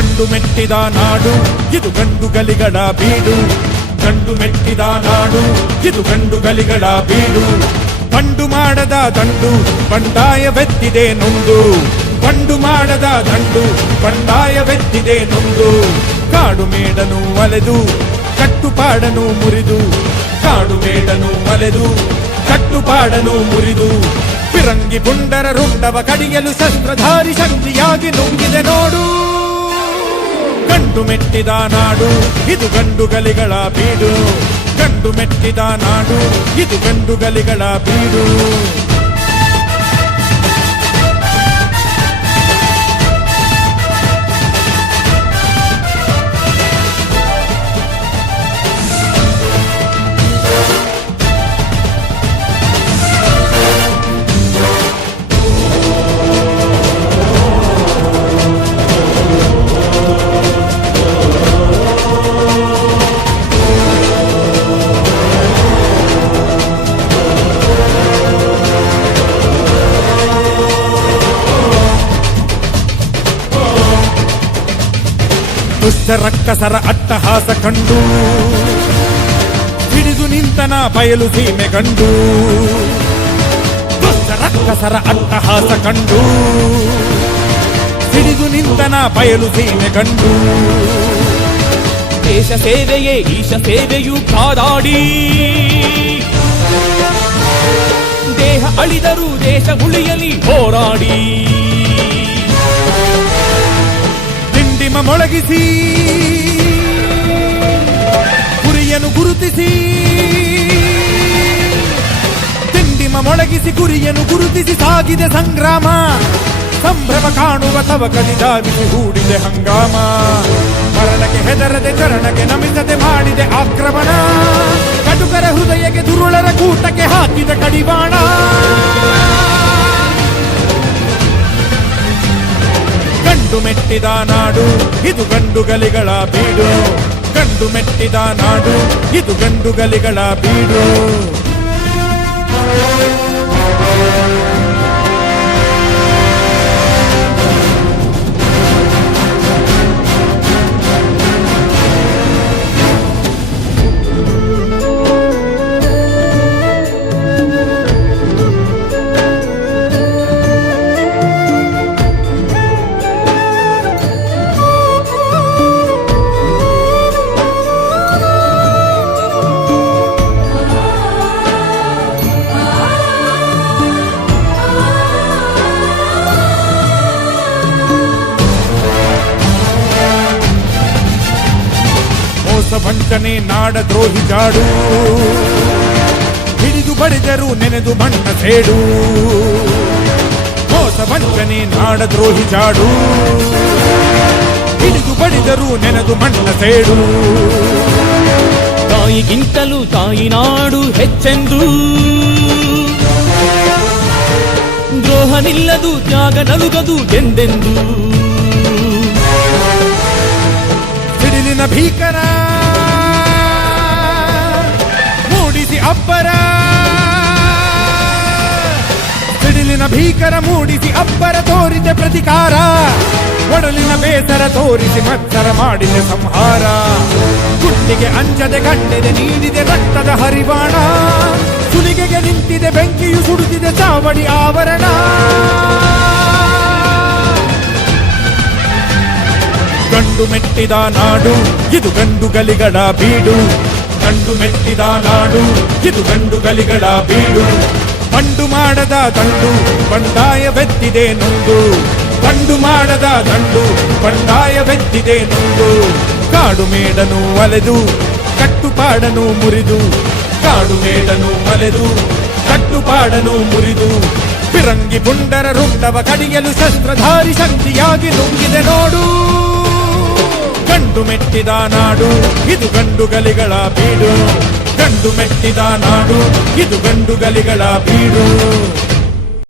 ಗಂಡು ಮೆಟ್ಟಿದ ನಾಡು ಇದು ಗಂಡು ಗಲಿಗಳ ಬೀಡು. ಗಂಡು ಮೆಟ್ಟಿದ ನಾಡು ಇದು ಗಂಡು ಗಲಿಗಳ ಬೀಡು. ಬಂಡು ಮಾಡದ ದಂಡು ಬಂಡಾಯವೆತ್ತಿದೆ ನೊಂದು. ಬಂಡು ಮಾಡದ ದಂಡು ಬಂಡಾಯವೆತ್ತಿದೆ ನೊಂದು. ಕಾಡು ಮೇಡನು ಅಲೆದು ಕಟ್ಟುಪಾಡನು ಮುರಿದು. ಕಾಡು ಮೇಡನು ಅಲೆದು ಕಟ್ಟುಪಾಡನು ಮುರಿದು. ಫಿರಂಗಿ ಪುಂಡರ ರುಂಡವ ಕಡಿಯಲು ಶಸ್ತ್ರಧಾರಿ ಶಕ್ತಿಯಾಗಿ ನುಂಗಿದೆ ನೋಡು. ಗಂಡು ಮೆಟ್ಟಿದ ನಾಡು ಇದು ಗಂಡು ಗಲಿಗಳ ಬೀಡು. ಗಂಡು ಮೆಟ್ಟಿದ ನಾಡು ಇದು ಗಂಡು ಗಲಿಗಳ ಬೀಡು. ದುಷ್ಟ ರಕ್ಕಸರ ಅಟ್ಟಹಾಸ ಕಂಡು ಹಿಡಿದು ನಿಂತನ ಬಯಲು ಸೀಮೆ ಕಂಡು. ದುಷ್ಟ ರಕ್ಕಸರ ಅಟ್ಟಹಾಸ ಕಂಡು ಹಿಡಿದು ನಿಂತನ ಬಯಲು ಸೀಮೆ ಕಂಡು. ದೇಶ ಸೇವೆಯೇ ಈಶ ಸೇವೆಯು ಕಾದಾಡಿ. ದೇಹ ಅಳಿದರೂ ದೇಶ ಉಳಿಯಲಿ ಹೋರಾಡಿ. ದಿಂಡಿಮ ಮೊಳಗಿಸಿ ಗುರಿಯನ್ನು ಗುರುತಿಸಿ. ದಿಂಡಿಮ ಮೊಳಗಿಸಿ ಗುರಿಯನ್ನು ಗುರುತಿಸಿ ಸಾಗಿದೆ ಸಂಗ್ರಾಮ. ಸಂಭ್ರಮ ಕಾಣುವ ತವಕದಿ ಧಾವಿಸಿ ಹೂಡಿದೆ ಹಂಗಾಮ. ಮರಣಕ್ಕೆ ಹೆದರದೆ ಚರಣಕ್ಕೆ ನಮಿಸದೆ ಮಾಡಿದೆ ಆಕ್ರಮಣ. ಕಟುಕರ ಹೃದಯಕ್ಕೆ ದುರುಳರ ಕೂಟಕ್ಕೆ ಹಾಕಿದ ಕಡಿವಾಣ. ಗಂಡು ಮೆಟ್ಟಿದ ನಾಡು ಇದು ಗಂಡು ಗಲಿಗಳ ಬೀಡು. ಗಂಡು ಮೆಟ್ಟಿದ ನಾಡು ಇದು ಗಂಡು ಗಲಿಗಳ ಬೀಡು. ವಂಚನೆ ನಾಡ ದ್ರೋಹಿ ಜಾಡು. ಹಿಡಿದು ಬಡಿದರು ನೆನೆದು ಬಣ್ಣ ಸೇಡು. ಮೋಸ ವಂಚನೆ ನಾಡ ದ್ರೋಹಿ ಜಾಡು. ಹಿಡಿದು ಬಡಿದರು ನೆನೆದು ಬಣ್ಣ ಸೇಡು. ತಾಯಿಗಿಂತಲೂ ತಾಯಿ ನಾಡು ಹೆಚ್ಚೆಂದು. ದ್ರೋಹ ನಿಲ್ಲದು ತ್ಯಾಗ ನಲುಗದು ಎಂದೆಂದು. ಸಿಡಿಲಿನ ಭೀಕರ ಮೂಡಿಸಿ ಅಬ್ಬರ. ಸಿಡಿಲಿನ ಭೀಕರ ಮೂಡಿಸಿ ಅಬ್ಬರ ತೋರಿದೆ ಪ್ರತಿಕಾರ. ಒಡಲಿನ ಬೇಸರ ತೋರಿಸಿ ಮತ್ಸರ ಮಾಡಿದೆ ಸಂಹಾರ. ಗುಂಡಿಗೆ ಅಂಜದೆ ಗಂಡೆದೆ ನೀಡಿದೆ ರಕ್ತದ ಹರಿವಾಣ. ಸುಲಿಗೆಗೆ ನಿಂತಿದೆ ಬೆಂಕಿಯು ಸುಡುತ್ತಿದೆ ಚಾವಡಿ ಆವರಣ. ಗಂಡು ಮೆಟ್ಟಿದ ನಾಡು ಇದು ಗಂಡು ಗಲಿಗಳ ಬೀಡು. ಗಂಡು ಮೆಟ್ಟಿದ ನಾಡು ಇದು ಗಂಡು ಗಲಿಗಳ ಬೀಡು. ಬಂಡು ಮಾಡದ ದಂಡು ಬಂಡಾಯವೆತ್ತಿದೆ ನೊಂದು. ಬಂಡು ಮಾಡದ ದಂಡು ಬಂಡಾಯವೆತ್ತಿದೆ ನೊಂದು. ಕಾಡು ಮೇಡನು ಅಲೆದು ಕಟ್ಟುಪಾಡನು ಮುರಿದು. ಕಾಡು ಮೇಡನು ಅಲೆದು ಕಟ್ಟುಪಾಡನು ಮುರಿದು. ಫಿರಂಗಿ ಪುಂಡರ ರುಂಡವ ಕಡಿಯಲು ಶಸ್ತ್ರಧಾರಿ ಶಕ್ತಿಯಾಗಿ ನುಂಗಿದೆ ನೋಡು. ಗಂಡು ಮೆಟ್ಟಿದ ನಾಡು ಇದು ಗಂಡು ಗಲಿಗಳ ಬೀಡು. ಗಂಡು ಮೆಟ್ಟಿದ ನಾಡು ಇದು ಗಂಡು ಗಲಿಗಳ ಬೀಡು.